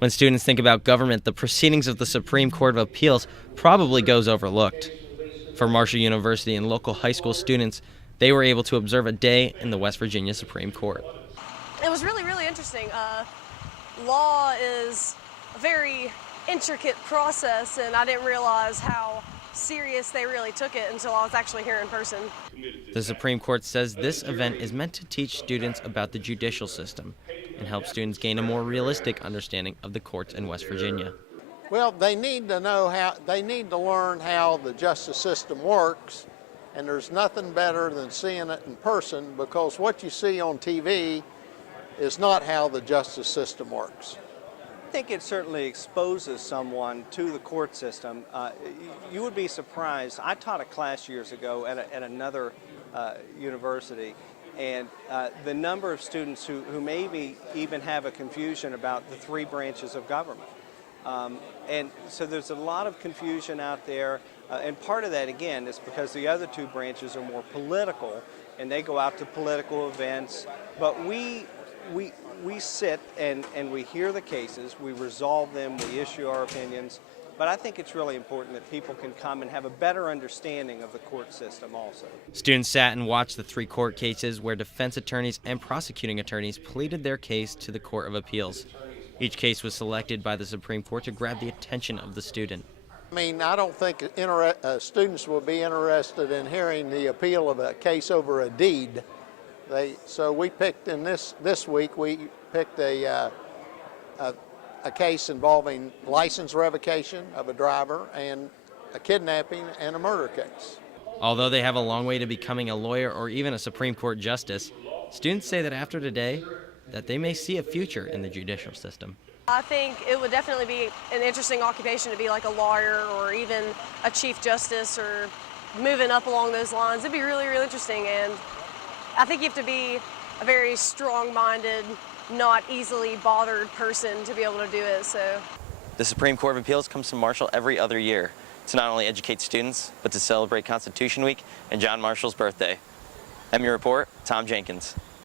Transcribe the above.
When students think about government, the proceedings of the Supreme Court of Appeals probably goes overlooked. For Marshall University and local high school students, they were able to observe a day in the West Virginia Supreme Court. It was really, really interesting. Law is a very intricate process, and I didn't realize how serious they really took it until I was actually here in person. The Supreme Court says this event is meant to teach students about the judicial system and help students gain a more realistic understanding of the courts in West Virginia. Well, they need to learn how the justice system works, and there's nothing better than seeing it in person, because what you see on TV is not how the justice system works. I think it certainly exposes someone to the court system. You would be surprised. I taught a class years ago at another university, and the number of students who maybe even have a confusion about the three branches of government. And so there's a lot of confusion out there, and part of that, again, is because the other two branches are more political, and they go out to political events. But we sit and we hear the cases, we resolve them, we issue our opinions. But I think it's really important that people can come and have a better understanding of the court system also. Students sat and watched the three court cases where defense attorneys and prosecuting attorneys pleaded their case to the Court of Appeals. Each case was selected by the Supreme Court to grab the attention of the student. I mean, I don't think students will be interested in hearing the appeal of a case over a deed. So we picked in this week, we picked a case involving license revocation of a driver and a kidnapping and a murder case. Although they have a long way to becoming a lawyer or even a Supreme Court justice, students say that after today, that they may see a future in the judicial system. I think it would definitely be an interesting occupation to be like a lawyer or even a chief justice or moving up along those lines. It'd be really, really interesting, and I think you have to be a very strong-minded, not easily bothered person to be able to do it. So, The Supreme Court of Appeals comes to Marshall every other year to not only educate students, but to celebrate Constitution Week and John Marshall's birthday. MU Report, Tom Jenkins.